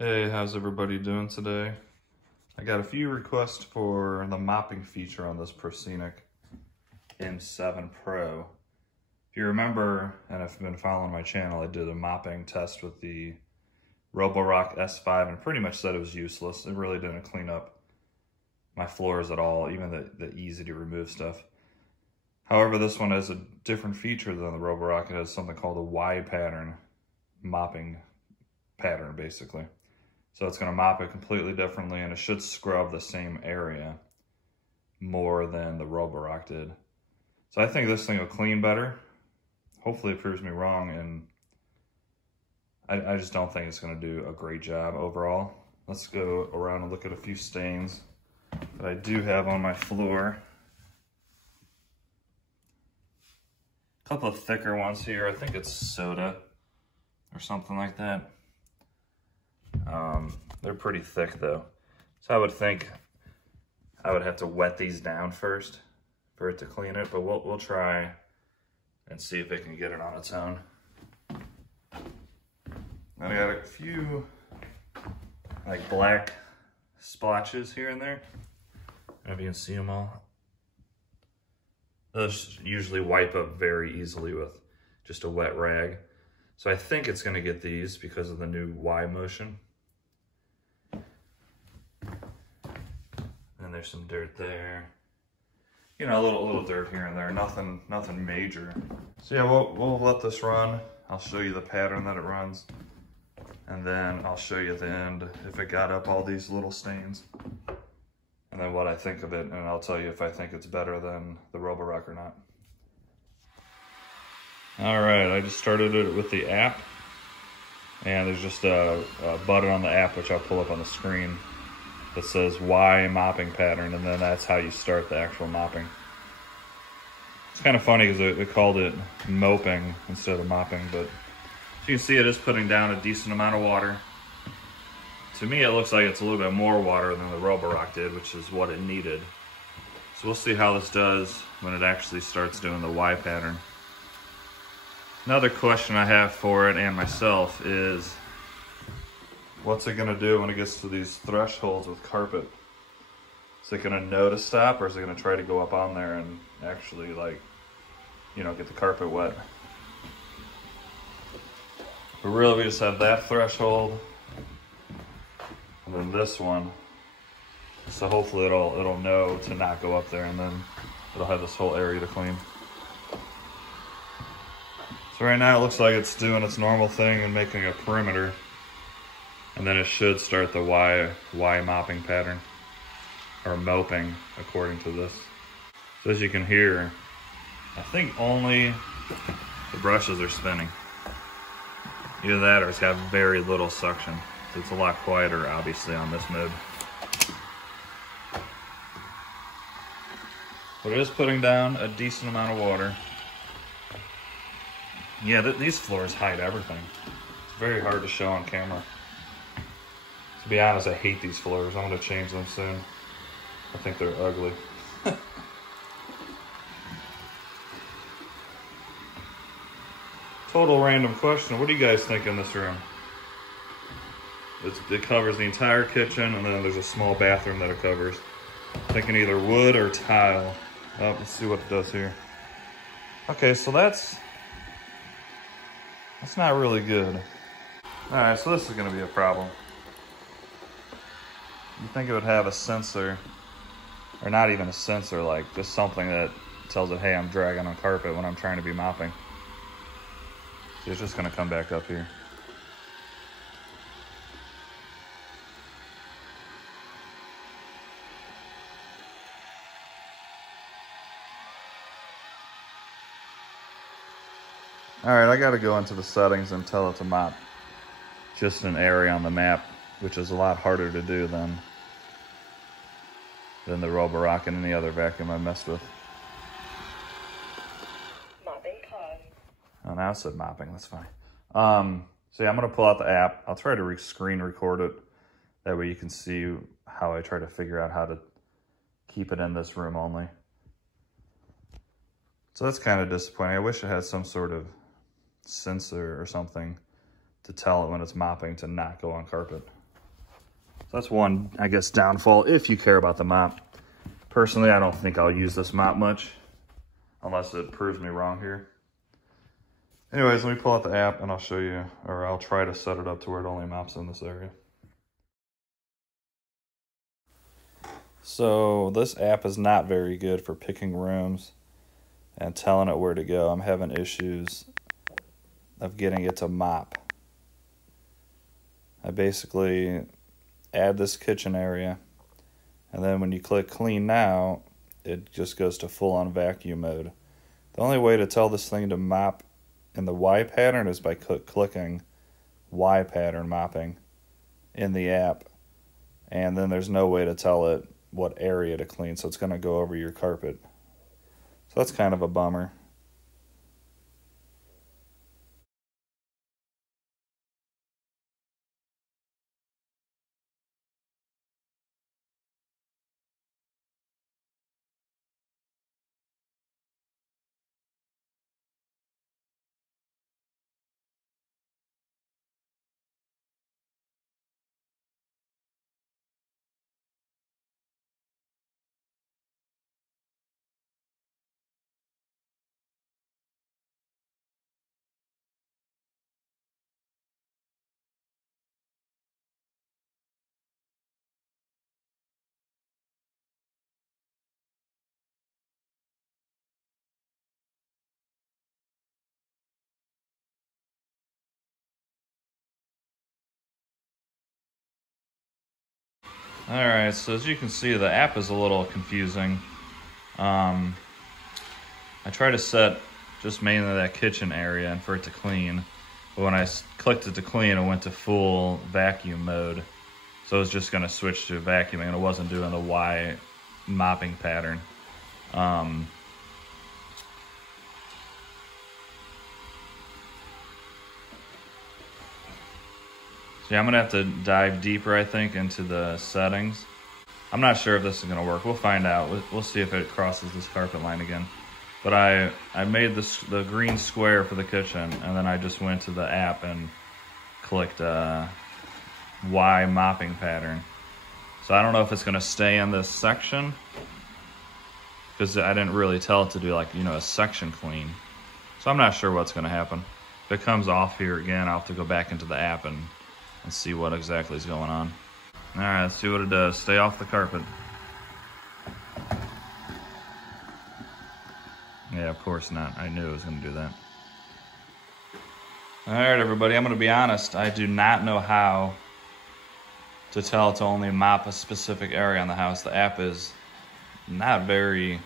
Hey, how's everybody doing today? I got a few requests for the mopping feature on this Proscenic M7 Pro. If you remember, and if you've been following my channel, I did a mopping test with the Roborock S5 and pretty much said it was useless. It really didn't clean up my floors at all, even the easy to remove stuff. However, this one has a different feature than the Roborock. It has something called a Y pattern, mopping pattern basically. So it's going to mop it completely differently, and it should scrub the same area more than the Roborock did. So I think this thing will clean better. Hopefully it proves me wrong, and I just don't think it's going to do a great job overall. Let's go around and look at a few stains that I do have on my floor. A couple of thicker ones here. I think it's soda or something like that. They're pretty thick though. So I would think I would have to wet these down first for it to clean it, but we'll try and see if it can get it on its own. I got a few like black splotches here and there. I don't know if you can see them all. Those usually wipe up very easily with just a wet rag. So I think it's gonna get these because of the new Y motion. And there's some dirt there. You know, a little dirt here and there, nothing major. So yeah, we'll let this run. I'll show you the pattern that it runs. And then I'll show you at the end if it got up all these little stains. And then what I think of it, and I'll tell you if I think it's better than the Roborock or not. All right, I just started it with the app. And there's just a button on the app, which I'll pull up on the screen, that says Y mopping pattern, and then that's how you start the actual mopping. It's kind of funny because they called it moping instead of mopping, but as you can see, it is putting down a decent amount of water. To me, it looks like it's a little bit more water than the Roborock did, which is what it needed. So we'll see how this does when it actually starts doing the Y pattern. Another question I have for it and myself is, what's it gonna do when it gets to these thresholds with carpet? Is it gonna know to stop, or is it gonna try to go up on there and actually, like, you know, get the carpet wet? But really, we just have that threshold and then this one. So hopefully it'll know to not go up there, and then it'll have this whole area to clean. So right now it looks like it's doing its normal thing and making a perimeter. And then it should start the Y mopping pattern, or moping, according to this. So as you can hear, I think only the brushes are spinning. Either that or it's got very little suction. So it's a lot quieter, obviously, on this mode. But it is putting down a decent amount of water. Yeah, these floors hide everything. It's very hard to show on camera. To be honest, I hate these floors. I'm gonna change them soon. I think they're ugly. Total random question. What do you guys think in this room? It covers the entire kitchen, and then there's a small bathroom that it covers. Thinking either wood or tile. Oh, let's see what it does here. Okay, so that's not really good. All right, so this is gonna be a problem. You think it would have a sensor, or not even a sensor, like just something that tells it, hey, I'm dragging on carpet when I'm trying to be mopping. So it's just gonna come back up here. All right, I gotta go into the settings and tell it to mop just an area on the map, which is a lot harder to do than the Roborock and any other vacuum I messed with. Mopping time. Oh, now it said mopping, that's fine. So yeah, I'm gonna pull out the app. I'll try to screen record it. That way you can see how I try to figure out how to keep it in this room only. So that's kind of disappointing. I wish it had some sort of sensor or something to tell it when it's mopping to not go on carpet. that's one, I guess, downfall if you care about the mop. Personally, I don't think I'll use this mop much unless it proves me wrong here. Anyways, let me pull out the app and I'll show you, or I'll try to set it up to where it only mops in this area. So this app is not very good for picking rooms and telling it where to go. I'm having issues of getting it to mop. I basically add this kitchen area, and then when you click clean now, it just goes to full on vacuum mode. The only way to tell this thing to mop in the Y pattern is by clicking Y pattern mopping in the app, and then there's no way to tell it what area to clean, so it's going to go over your carpet. So that's kind of a bummer. Alright, so as you can see, the app is a little confusing. I try to set just mainly that kitchen area and for it to clean. But when I clicked it to clean, it went to full vacuum mode. So it was just going to switch to vacuuming, and it wasn't doing the Y mopping pattern. So yeah, I'm gonna have to dive deeper, I think, into the settings. I'm not sure if this is gonna work. We'll find out. We'll see if it crosses this carpet line again. But I made the green square for the kitchen, and then I just went to the app and clicked Y mopping pattern. So I don't know if it's gonna stay in this section, because I didn't really tell it to do, like, you know, a section clean. So I'm not sure what's gonna happen. If it comes off here again, I'll have to go back into the app and see what exactly is going on. All right, let's see what it does. Stay off the carpet. Yeah, of course not. I knew it was gonna do that. All right, everybody, I'm gonna be honest. I do not know how to tell it to only mop a specific area on the house. The app is not very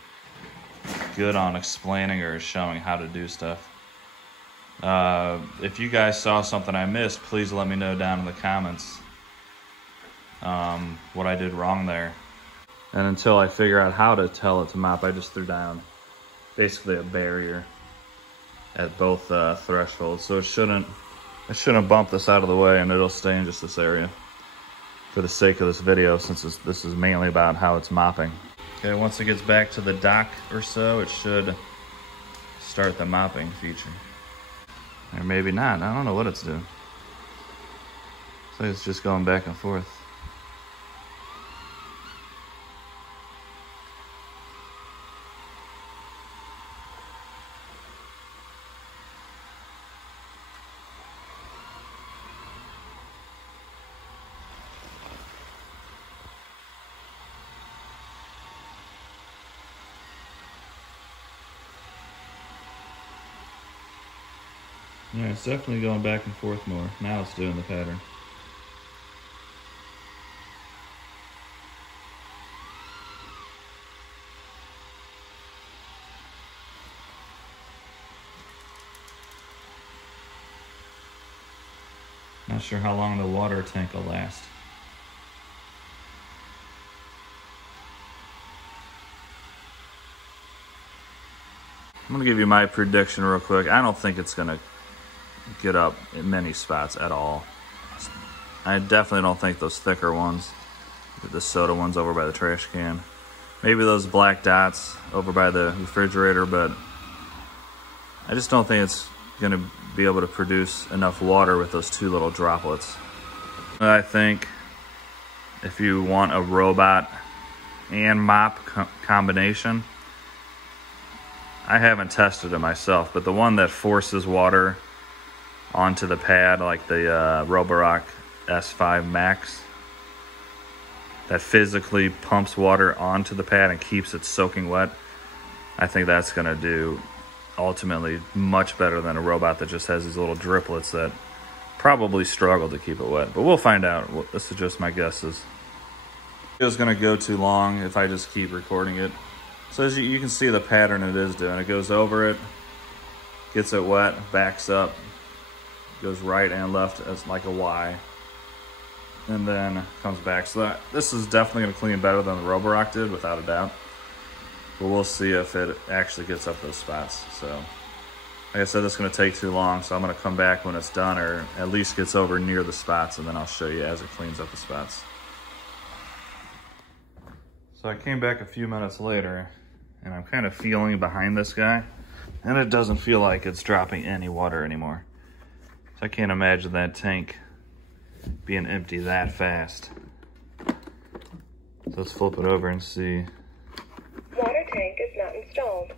good on explaining or showing how to do stuff. If you guys saw something I missed, please let me know down in the comments what I did wrong there. And until I figure out how to tell it to mop, I just threw down basically a barrier at both thresholds. So it shouldn't bump this out of the way, and it'll stay in just this area for the sake of this video, since this is mainly about how it's mopping. Okay, once it gets back to the dock or so, it should start the mopping feature. Or maybe not. I don't know what it's doing. So it's just going back and forth. Yeah, it's definitely going back and forth more. Now it's doing the pattern. Not sure how long the water tank will last. I'm gonna give you my prediction real quick. I don't think it's gonna get up in many spots at all. I definitely don't think those thicker ones, the soda ones over by the trash can, maybe those black dots over by the refrigerator, but I just don't think it's gonna be able to produce enough water with those two little droplets. I think if you want a robot and mop combination. I haven't tested it myself, but the one that forces water onto the pad, like the Roborock S5 Max, that physically pumps water onto the pad and keeps it soaking wet, I think that's gonna do ultimately much better than a robot that just has these little driplets that probably struggle to keep it wet. But we'll find out. This is just my guesses. It's gonna go too long if I just keep recording it. So as you can see the pattern it is doing. It goes over it, gets it wet, backs up, goes right and left as like a Y, and then comes back. So this is definitely gonna clean better than the Roborock did, without a doubt. But we'll see if it actually gets up those spots. So like I said, this is gonna take too long, so I'm gonna come back when it's done, or at least gets over near the spots, and then I'll show you as it cleans up the spots. So I came back a few minutes later, and I'm kind of feeling behind this guy, and it doesn't feel like it's dropping any water anymore. So I can't imagine that tank being empty that fast. So let's flip it over and see. Water tank is not installed.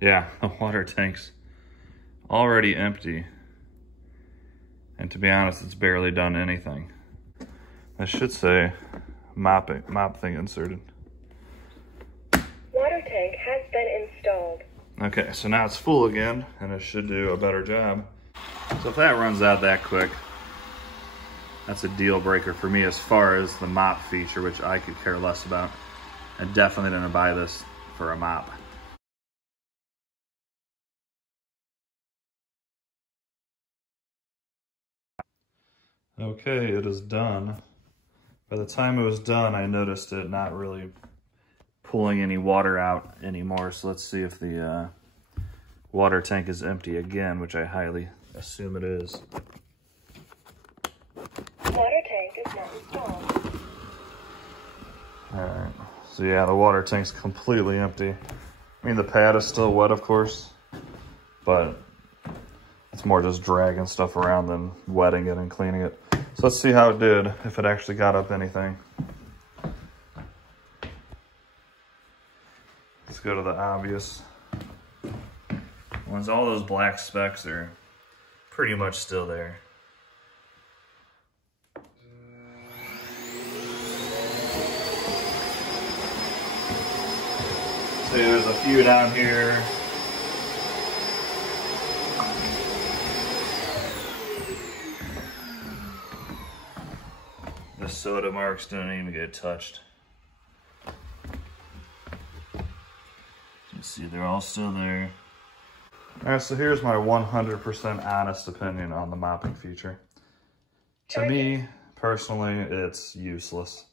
Yeah, the water tank's already empty. And to be honest, it's barely done anything. I should say mop thing inserted. Water tank has been installed. Okay, so now it's full again, and it should do a better job. So if that runs out that quick, that's a deal breaker for me as far as the mop feature, which I could care less about. I definitely didn't buy this for a mop. Okay, it is done. By the time it was done, I noticed it not really pulling any water out anymore. So let's see if the water tank is empty again, which I highly assume it is. Water tank is not installed. Alright, so yeah, the water tank's completely empty. I mean, the pad is still wet, of course, but it's more just dragging stuff around than wetting it and cleaning it. So let's see how it did, if it actually got up anything. Let's go to the obvious ones. All those black specks are pretty much still there. See, there's a few down here. The soda marks didn't even get touched. You see, they're all still there. All right, so here's my 100% honest opinion on the mopping feature. To me, personally, it's useless.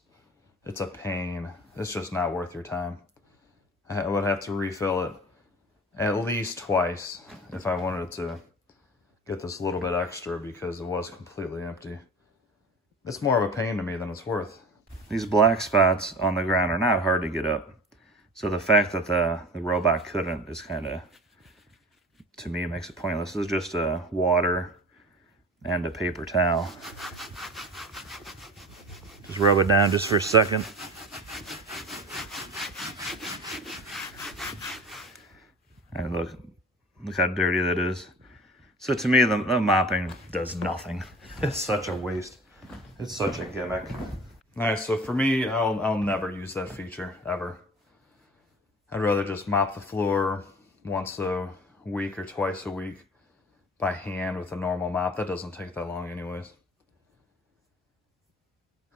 It's a pain. It's just not worth your time. I would have to refill it at least twice if I wanted to get this little bit extra, because it was completely empty. It's more of a pain to me than it's worth. These black spots on the ground are not hard to get up. So the fact that the robot couldn't is kind of, to me, makes it pointless. This is just water and a paper towel. Just rub it down just for a second. And look how dirty that is. So to me, the mopping does nothing. It's such a waste. It's such a gimmick. All right, so for me, I'll never use that feature, ever. I'd rather just mop the floor once a week or twice a week by hand with a normal mop. That doesn't take that long anyways.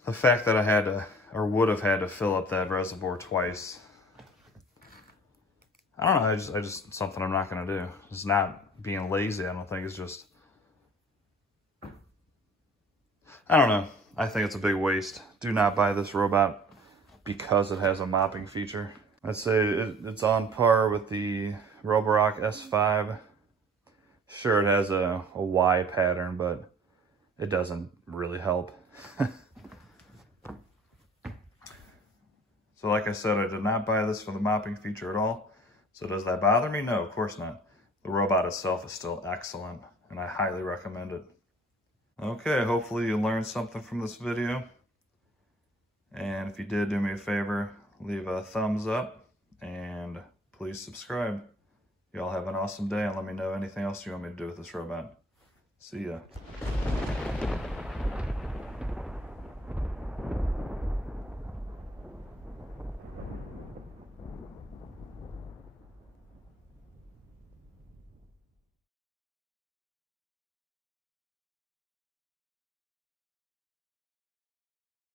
The fact that I had to, or would have had to fill up that reservoir twice, I don't know, I just something I'm not gonna do. It's not being lazy, I don't think, it's just, I don't know. I think it's a big waste. Do not buy this robot because it has a mopping feature. I'd say it's on par with the Roborock S5. Sure, it has a Y pattern, but it doesn't really help. So like I said, I did not buy this for the mopping feature at all. So does that bother me? No, of course not. The robot itself is still excellent, and I highly recommend it. Okay, hopefully you learned something from this video. And if you did, do me a favor, leave a thumbs up and please subscribe. Y'all have an awesome day and let me know anything else you want me to do with this robot. See ya.